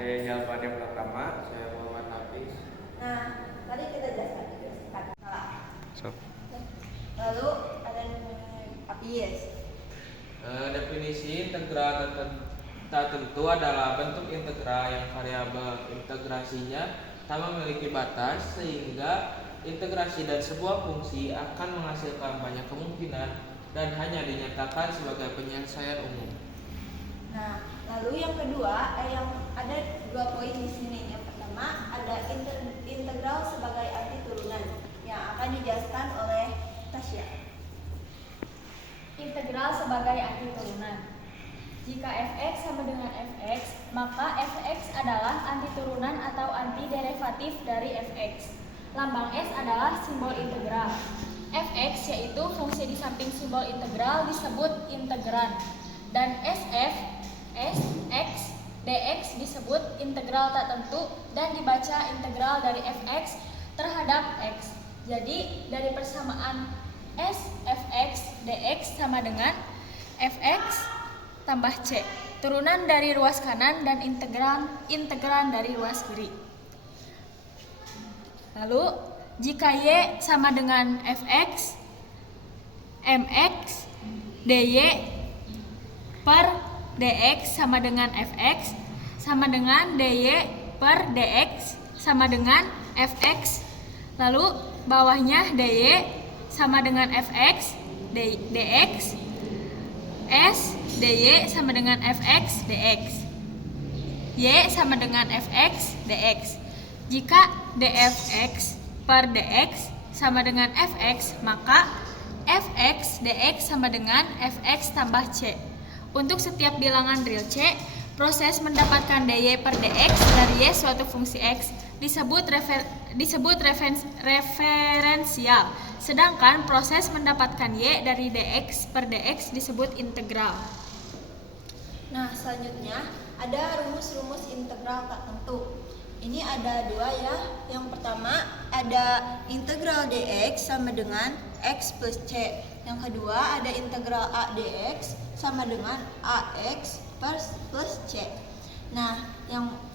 saya jawaban yang pertama, saya Muhammad Hafiz. Nah, tadi kita jelaskan salah. So. Lalu ada Hafiz. Definisi integral tak tentu adalah bentuk integral yang variabel integrasinya tak memiliki batas sehingga integrasi dan sebuah fungsi akan menghasilkan banyak kemungkinan dan hanya dinyatakan sebagai penyelesaian umum. Nah, lalu yang kedua, yang ada 2 poin di sini. Yang pertama ada integral sebagai arti turunan yang akan dijelaskan oleh Tasya. Integral sebagai arti turunan. Jika fx sama dengan fx, maka fx adalah antiturunan atau antiderivatif dari fx. Lambang S adalah simbol integral. Fx yaitu fungsi di samping simbol integral disebut integran. Dan Sf, Sx, dx disebut integral tak tentu dan dibaca integral dari fx terhadap x. Jadi dari persamaan S fx dx sama dengan fx tambah c, turunan dari ruas kanan dan integran dari ruas kiri. Lalu jika y sama dengan fx, mx dy per dx sama dengan fx sama dengan dy per dx sama dengan fx. Lalu bawahnya dy sama dengan fx dx, s dy sama dengan fx dx, y sama dengan fx dx. Jika dfx per dx sama dengan fx, maka fx dx sama dengan fx tambah c. Untuk setiap bilangan real c, proses mendapatkan dy per dx dari y suatu fungsi x disebut referensial, sedangkan proses mendapatkan y dari dx per dx disebut integral. Nah, selanjutnya ada rumus-rumus integral tak tentu. Ini ada 2 ya. Yang pertama ada integral dx sama dengan x plus c. Yang kedua ada integral a dx sama dengan ax plus c. Nah,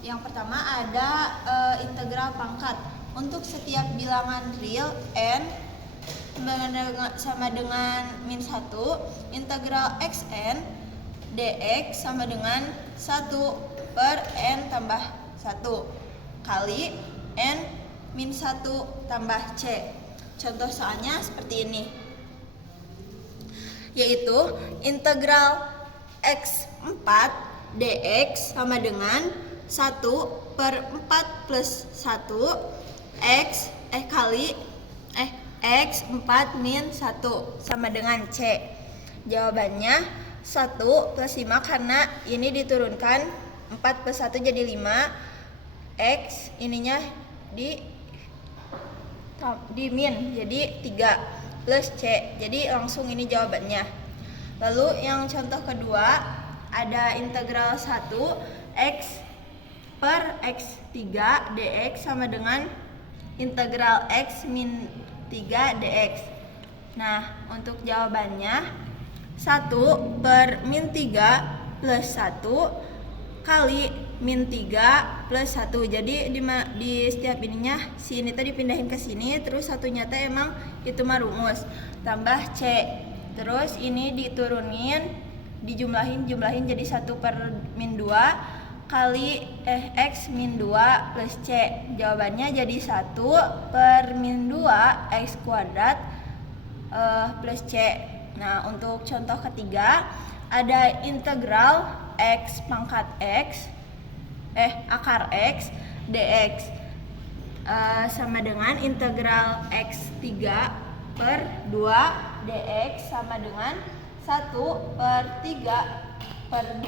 yang pertama ada integral pangkat. Untuk setiap bilangan real n sama dengan min 1, integral xn dx sama dengan 1 per n tambah 1 kali n min 1 tambah c. Contoh soalnya seperti ini, yaitu integral x4 dx sama dengan 1 per 4 plus 1 kali x4 min 1 sama dengan c. Jawabannya 1 plus 5 karena ini diturunkan 4 plus 1 jadi 5, x ininya di min jadi 3 plus c, jadi langsung ini jawabannya. Lalu yang contoh kedua ada integral 1 x per x3 dx sama dengan integral x min 3 dx. Nah, untuk jawabannya 1 per min 3 plus 1 kali min 3 plus 1. Jadi di setiap ininya si ini tadi dipindahin ke sini, terus satunya teh emang itu mah rumus. Tambah c. Terus ini diturunin, dijumlahin jadi 1 per min 2 kali x min 2 plus c. Jawabannya jadi 1 per min 2 x kuadrat plus c. Nah, untuk contoh ketiga ada integral x pangkat x akar x dx sama dengan integral x3 per 2 dx sama dengan 1 per 3 per 2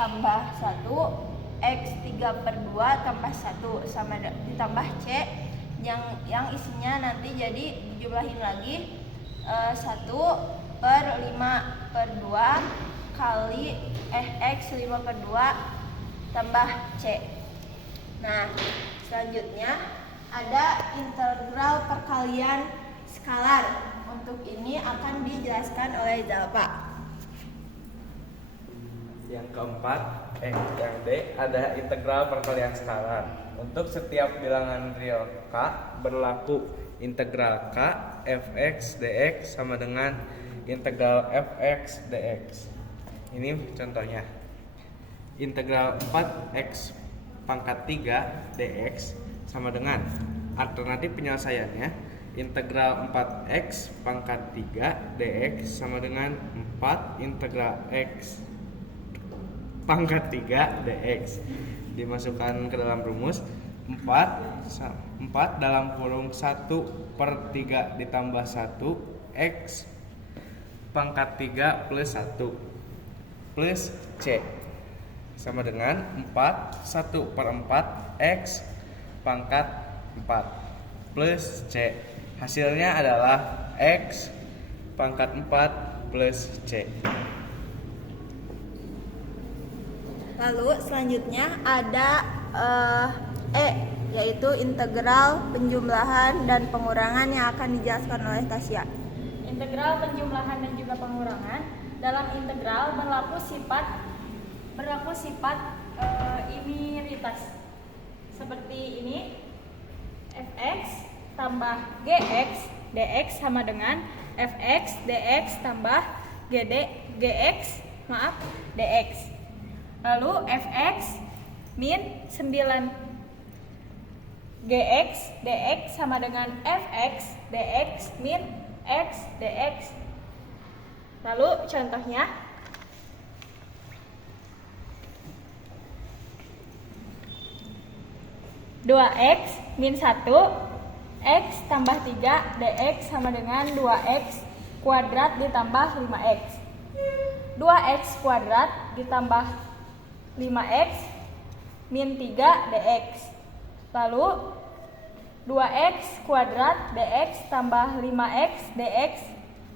tambah 1 x3 per 2 tambah 1 sama ditambah c yang isinya nanti jadi dijumlahin lagi 1 per 5 per 2 kali x 5 per 2 tambah c. Nah, selanjutnya ada integral perkalian skalar. Untuk ini akan dijelaskan oleh Zalpa. Yang keempat, yang D ada integral perkalian skala. Untuk setiap bilangan real K berlaku integral K fx dx sama dengan integral fx dx. Ini contohnya. Integral 4x pangkat 3 dx sama dengan, alternatif penyelesaiannya, integral 4x pangkat 3 dx sama dengan 4 integral x pangkat 3 dx. Dimasukkan ke dalam rumus 4 dalam kurung 1/3 ditambah 1 x pangkat 3 plus 1 plus c sama dengan 4 1/4 x pangkat 4 plus c. Hasilnya adalah x pangkat 4 plus c. Lalu selanjutnya ada yaitu integral penjumlahan dan pengurangan yang akan dijelaskan oleh Tasya. Integral penjumlahan dan juga pengurangan. Dalam integral berlaku sifat linearitas. Seperti ini, fx tambah gx dx sama dengan fx dx tambah dx. Lalu fx min 9 gx dx sama dengan fx dx min x dx. Lalu contohnya, dua x min 1 x tambah 3 dx sama dengan 2x kuadrat ditambah 5x. 2x kuadrat ditambah 5x min 3 dx. Lalu 2x kuadrat dx tambah 5x dx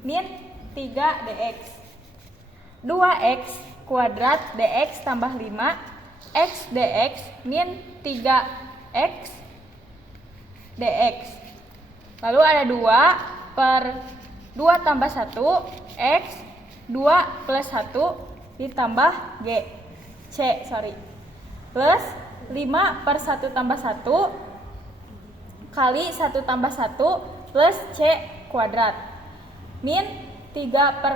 min 3 dx. 2x kuadrat dx tambah 5x dx min 3x dx. Lalu ada 2 per 2 tambah 1 x 2 plus 1 ditambah plus 5 per 1 tambah 1 kali 1 tambah 1 plus c kuadrat min 3 per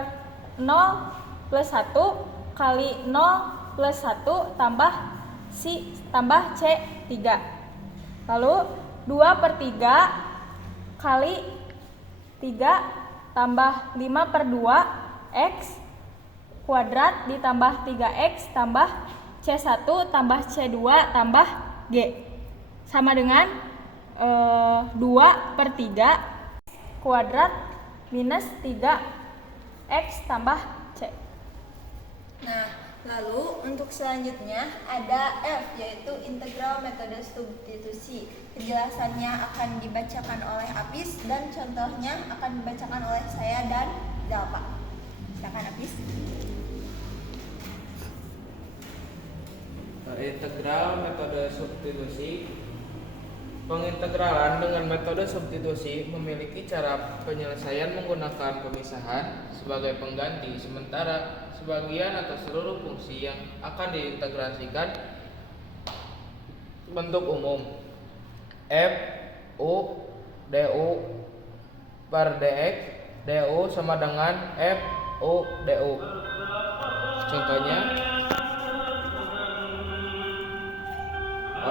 0 plus 1 kali 0 plus 1 tambah c 3. Lalu 2 per 3 kali 3 tambah 5 per 2 x kuadrat ditambah 3x tambah c1 tambah c2 tambah g sama dengan 2 per 3 kuadrat minus 3x tambah c. Nah, lalu untuk selanjutnya ada F, yaitu integral metode substitusi. Penjelasannya akan dibacakan oleh Apis dan contohnya akan dibacakan oleh saya dan Zalpa. Silakan Apis. Integral metode substitusi. Pengintegralan dengan metode substitusi memiliki cara penyelesaian menggunakan pemisahan sebagai pengganti sementara sebagian atau seluruh fungsi yang akan diintegrasikan. Bentuk umum f u du per dx du sama dengan f u du.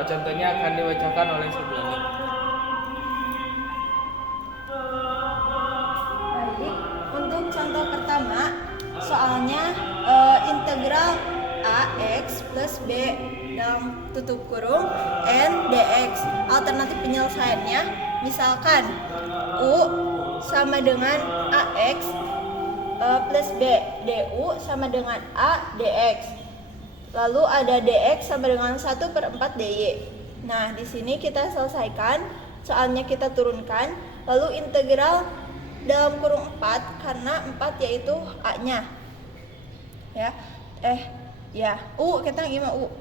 Contohnya akan dibacakan oleh Sublani. Baik, untuk contoh pertama, soalnya integral ax plus b dalam tutup kurung n dx. Alternatif penyelesaiannya, misalkan u sama dengan ax plus b, du sama dengan a dx. Lalu ada dx sama dengan 1/4 dy. Nah, di sini kita selesaikan, soalnya kita turunkan, lalu integral dalam kurung 4 karena 4 yaitu a-nya. U kita gimana u?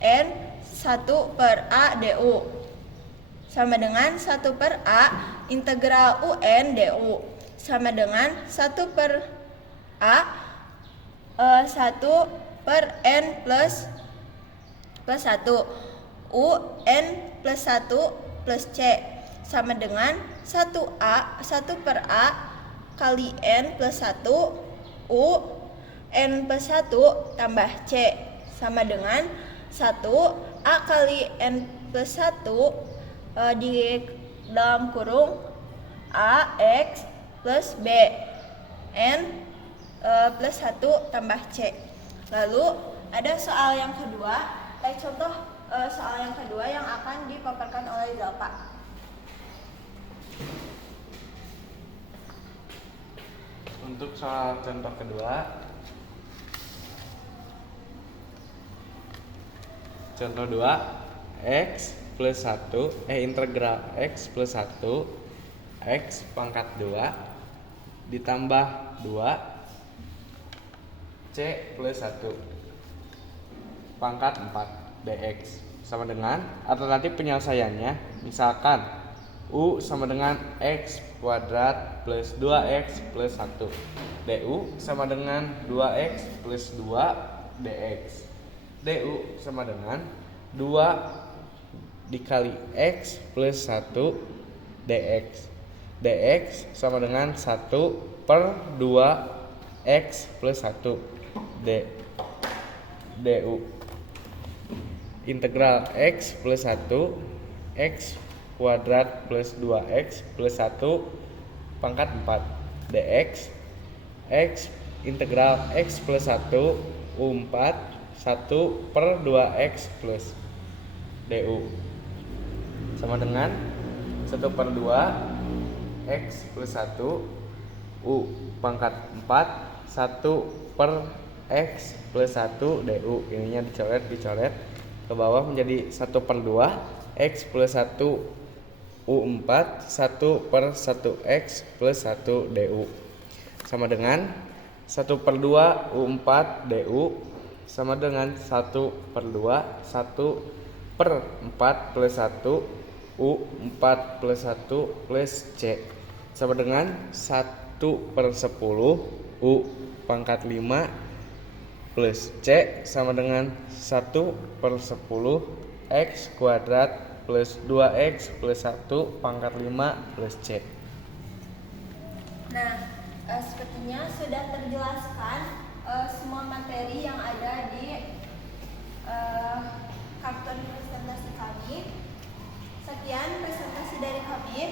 N 1/a du sama dengan 1/a integral un du sama dengan 1/a 1 per N plus 1 U N plus 1 plus C sama dengan 1A 1 per A kali N plus 1 U N plus 1 tambah C sama dengan 1A kali N plus 1 di dalam kurung A X plus B N plus 1 tambah C. Lalu ada soal yang kedua, contoh soal yang kedua yang akan dipaparkan oleh Zalpa. Untuk soal contoh kedua, contoh 2, X plus 1, integral X plus 1 X pangkat 2 ditambah 2 C plus 1 pangkat 4 dx sama dengan alternatif penyelesaiannya, misalkan U sama dengan X kuadrat plus 2X plus 1 du sama dengan 2X plus 2 dx du sama dengan 2 dikali X plus 1 dx dx sama dengan 1 per 2 X plus 1 du integral X plus 1 X kuadrat plus 2X plus 1 pangkat 4 dx X integral X plus 1 U4 1 per 2X plus du sama dengan 1 per 2 X plus 1 U pangkat 4 1 per X plus 1 du. Ininya dicoret ke bawah menjadi 1 per 2 X plus 1 U4 1 per 1X plus 1 du sama dengan 1 per 2 U4 du sama dengan 1 per 2 1 per 4 plus 1 U4 plus 1 plus C sama dengan 1 per 10 U pangkat 5 plus C sama dengan 1 per 10 X kuadrat plus 2X plus 1 pangkat 5 plus C. Nah, sepertinya sudah terjelaskan semua materi yang ada di kartun presentasi kami. Sekian presentasi dari kami.